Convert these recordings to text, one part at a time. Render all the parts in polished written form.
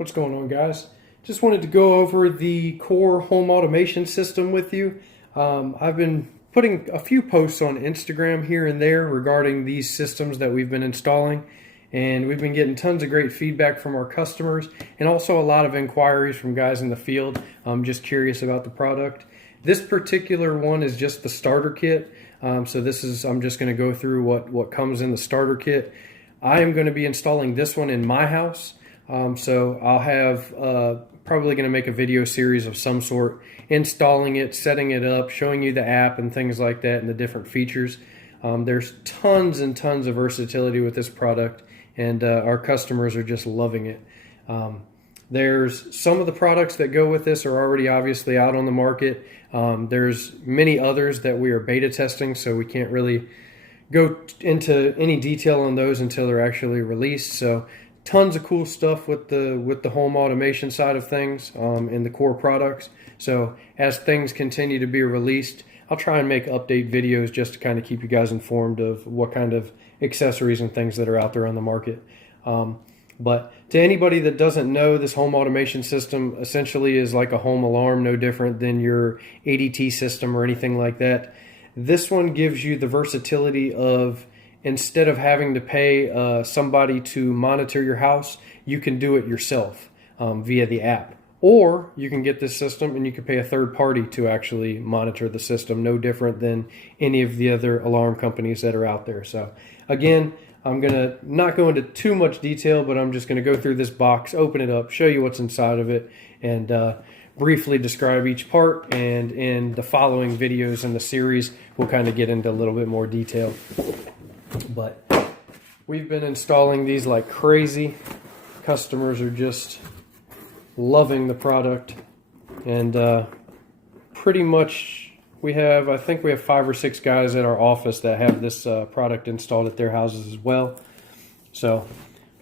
What's going on, guys? Just wanted to go over the Core home automation system with you. I've been putting a few posts on Instagram here and there regarding these systems that we've been installing, and we've been getting tons of great feedback from our customers and also a lot of inquiries from guys in the field just curious about the product. This particular one is just the starter kit. I'm just going to go through what comes in the starter kit. I am going to be installing this one in my house. So I'll have probably going to make a video series of some sort, installing it, setting it up, showing you the app and things like that and the different features. There's tons and tons of versatility with this product, and our customers are just loving it. There's some of the products that go with this are already obviously out on the market. There's many others that we are beta testing, so we can't really go into any detail on those until they're actually released. So tons of cool stuff with the home automation side of things in the Core products. So as things continue to be released, I'll try and make update videos just to kind of keep you guys informed of what kind of accessories and things that are out there on the market. But to anybody that doesn't know, this home automation system essentially is like a home alarm, no different than your ADT system or anything like that. This one gives you the versatility of, instead of having to pay somebody to monitor your house, you can do it yourself via the app. Or you can get this system and you can pay a third party to actually monitor the system, no different than any of the other alarm companies that are out there. So again, I'm going to not go into too much detail, but I'm just going to go through this box, open it up, show you what's inside of it, and briefly describe each part. And in the following videos in the series, we'll kind of get into a little bit more detail. But we've been installing these like crazy. Customers are just loving the product, and pretty much I think we have 5 or 6 guys at our office that have this product installed at their houses as well. So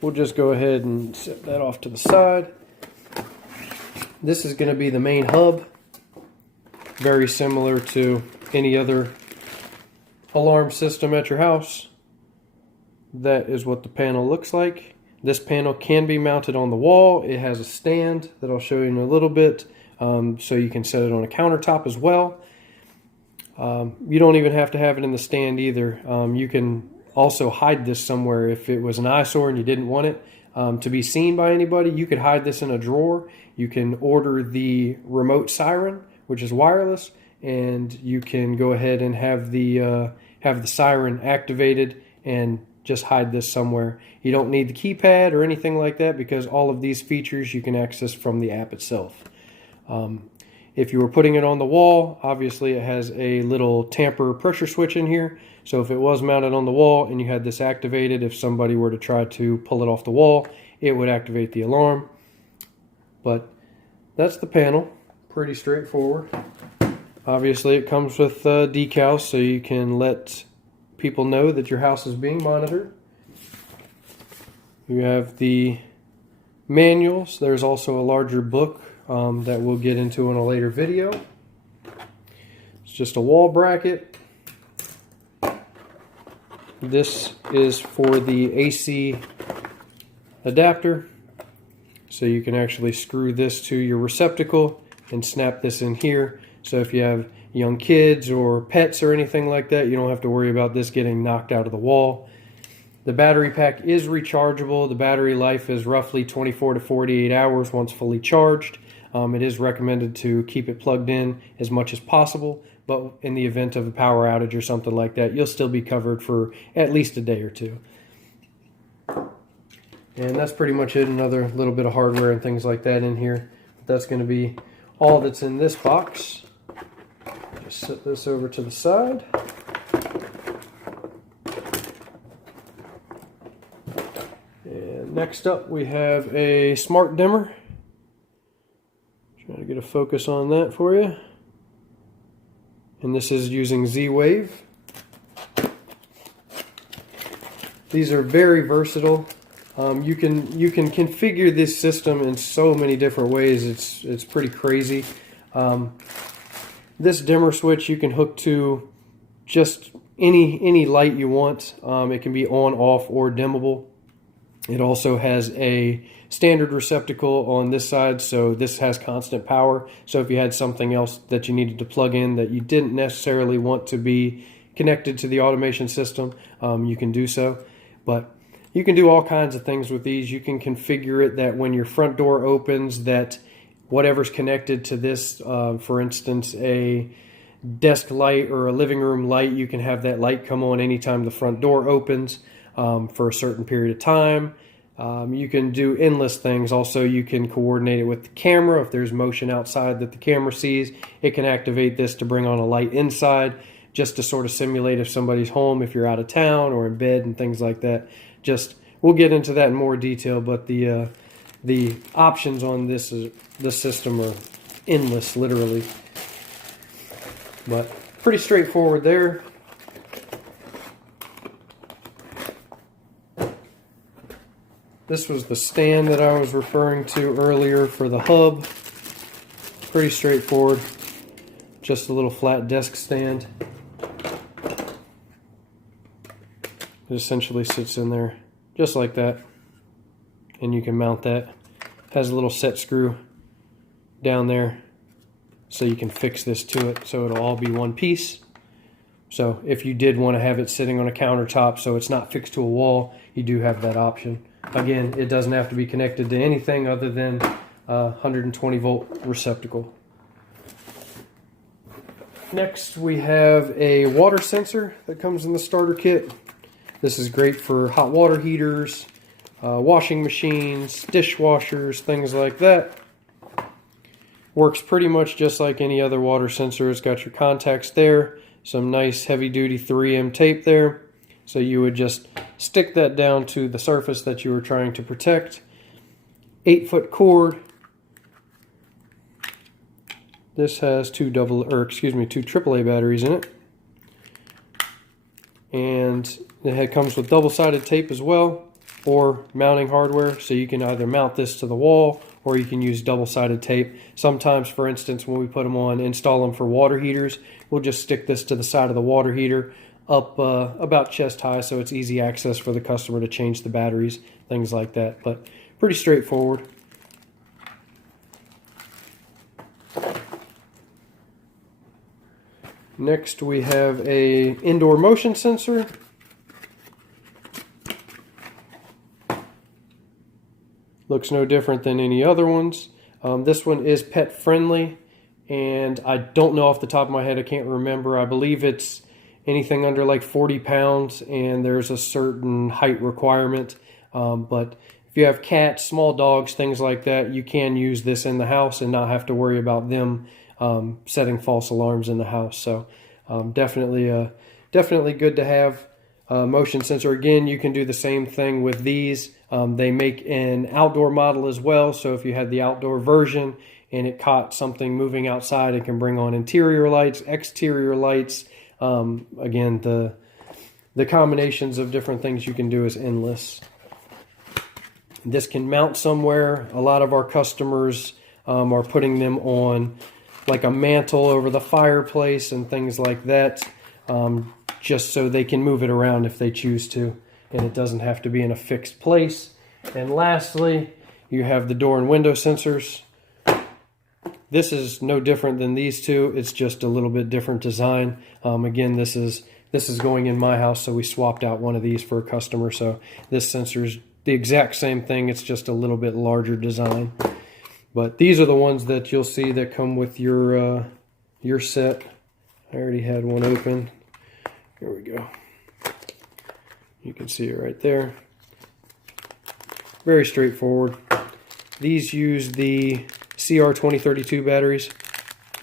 we'll just go ahead and set that off to the side. This is going to be the main hub, very similar to any other alarm system at your house. That is what the panel looks like. This panel can be mounted on the wall. It has a stand that I'll show you in a little bit, so you can set it on a countertop as well. You don't even have to have it in the stand either. You can also hide this somewhere if it was an eyesore and you didn't want it to be seen by anybody. You could hide this in a drawer. You can order the remote siren, which is wireless, and you can go ahead and have the siren activated and just hide this somewhere. You don't need the keypad or anything like that, because all of these features you can access from the app itself. If you were putting it on the wall, obviously it has a little tamper pressure switch in here. So if it was mounted on the wall and you had this activated, if somebody were to try to pull it off the wall, it would activate the alarm. But that's the panel. Pretty straightforward. Obviously it comes with decals, so you can let people know that your house is being monitored. You have the manuals. There's also a larger book that we'll get into in a later video. It's just a wall bracket. This is for the AC adapter, so you can actually screw this to your receptacle and snap this in here. So if you have young kids or pets or anything like that, you don't have to worry about this getting knocked out of the wall. The battery pack is rechargeable. The battery life is roughly 24 to 48 hours once fully charged. It is recommended to keep it plugged in as much as possible, but in the event of a power outage or something like that, you'll still be covered for at least a day or two. And that's pretty much it. Another little bit of hardware and things like that in here. That's going to be all that's in this box. Just set this over to the side. And next up we have a smart dimmer. Trying to get a focus on that for you. And this is using Z-Wave. These are very versatile. You can configure this system in so many different ways. It's pretty crazy. This dimmer switch you can hook to just any light you want. It can be on, off, or dimmable. It also has a standard receptacle on this side, so this has constant power. So if you had something else that you needed to plug in that you didn't necessarily want to be connected to the automation system, you can do so. But you can do all kinds of things with these. You can configure it that when your front door opens, that whatever's connected to this, for instance, a desk light or a living room light, you can have that light come on anytime the front door opens for a certain period of time. You can do endless things. Also, you can coordinate it with the camera. If there's motion outside that the camera sees, it can activate this to bring on a light inside, just to sort of simulate if somebody's home, if you're out of town or in bed and things like that. We'll get into that in more detail, but the options on this system are endless, literally. But pretty straightforward there. This was the stand that I was referring to earlier for the hub. Pretty straightforward. Just a little flat desk stand. It essentially sits in there just like that. And you can mount that. Has a little set screw down there, so you can fix this to it so it'll all be one piece. So if you did want to have it sitting on a countertop so it's not fixed to a wall, you do have that option. Again, it doesn't have to be connected to anything other than a 120 volt receptacle. Next we have a water sensor that comes in the starter kit. This is great for hot water heaters, washing machines, dishwashers, things like that. Works pretty much just like any other water sensor. It's got your contacts there, some nice heavy duty 3M tape there. So you would just stick that down to the surface that you were trying to protect. 8-foot cord. This has two AAA batteries in it. And it comes with double-sided tape as well, or mounting hardware, so you can either mount this to the wall or you can use double-sided tape. Sometimes, for instance, when we put them on, install them for water heaters, we'll just stick this to the side of the water heater up about chest high, so it's easy access for the customer to change the batteries, things like that. But pretty straightforward. Next we have a indoor motion sensor. Looks no different than any other ones. This one is pet friendly, and I don't know off the top of my head, I can't remember. I believe it's anything under like 40 pounds, and there's a certain height requirement. But if you have cats, small dogs, things like that, you can use this in the house and not have to worry about them setting false alarms in the house. So definitely good to have. Motion sensor, again, you can do the same thing with these. They make an outdoor model as well, so if you had the outdoor version and it caught something moving outside, it can bring on interior lights, exterior lights. Again, the combinations of different things you can do is endless. This can mount somewhere. A lot of our customers are putting them on like a mantle over the fireplace and things like that, just so they can move it around if they choose to, and it doesn't have to be in a fixed place. And lastly, you have the door and window sensors. This is no different than these two. It's just a little bit different design. Again, this is going in my house, so we swapped out one of these for a customer. So this sensor is the exact same thing. It's just a little bit larger design. But these are the ones that you'll see that come with your set. I already had one open. Here we go. You can see it right there. Very straightforward. These use the CR2032 batteries,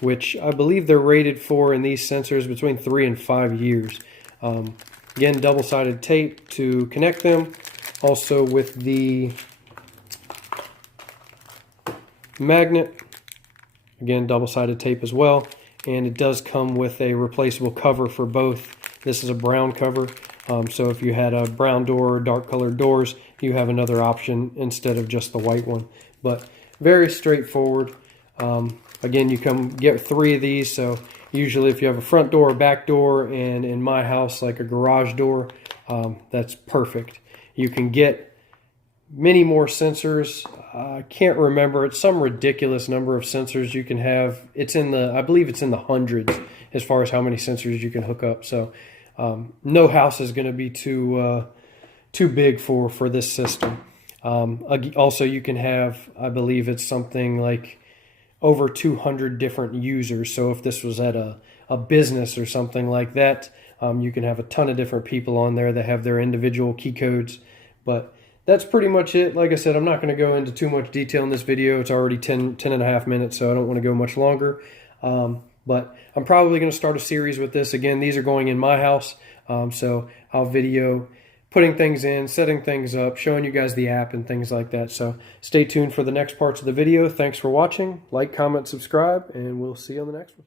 which I believe they're rated for in these sensors between 3 and 5 years. Again, double-sided tape to connect them. Also with the magnet, again, double-sided tape as well. And it does come with a replaceable cover for both. This is a brown cover, so if you had a brown door or dark colored doors, you have another option instead of just the white one. But very straightforward. Again, you get 3 of these, so usually if you have a front door, a back door, and in my house like a garage door, that's perfect. You can get many more sensors. I can't remember. It's some ridiculous number of sensors you can have. I believe it's in the hundreds as far as how many sensors you can hook up. So no house is going to be too big for this system. Also, you can have, I believe it's something like over 200 different users. So if this was at a business or something like that, you can have a ton of different people on there that have their individual key codes. But that's pretty much it. Like I said, I'm not going to go into too much detail in this video. It's already 10 and a half minutes, so I don't want to go much longer. But I'm probably going to start a series with this. Again, these are going in my house, so I'll video putting things in, setting things up, showing you guys the app and things like that. So stay tuned for the next parts of the video. Thanks for watching. Like, comment, subscribe, and we'll see you on the next one.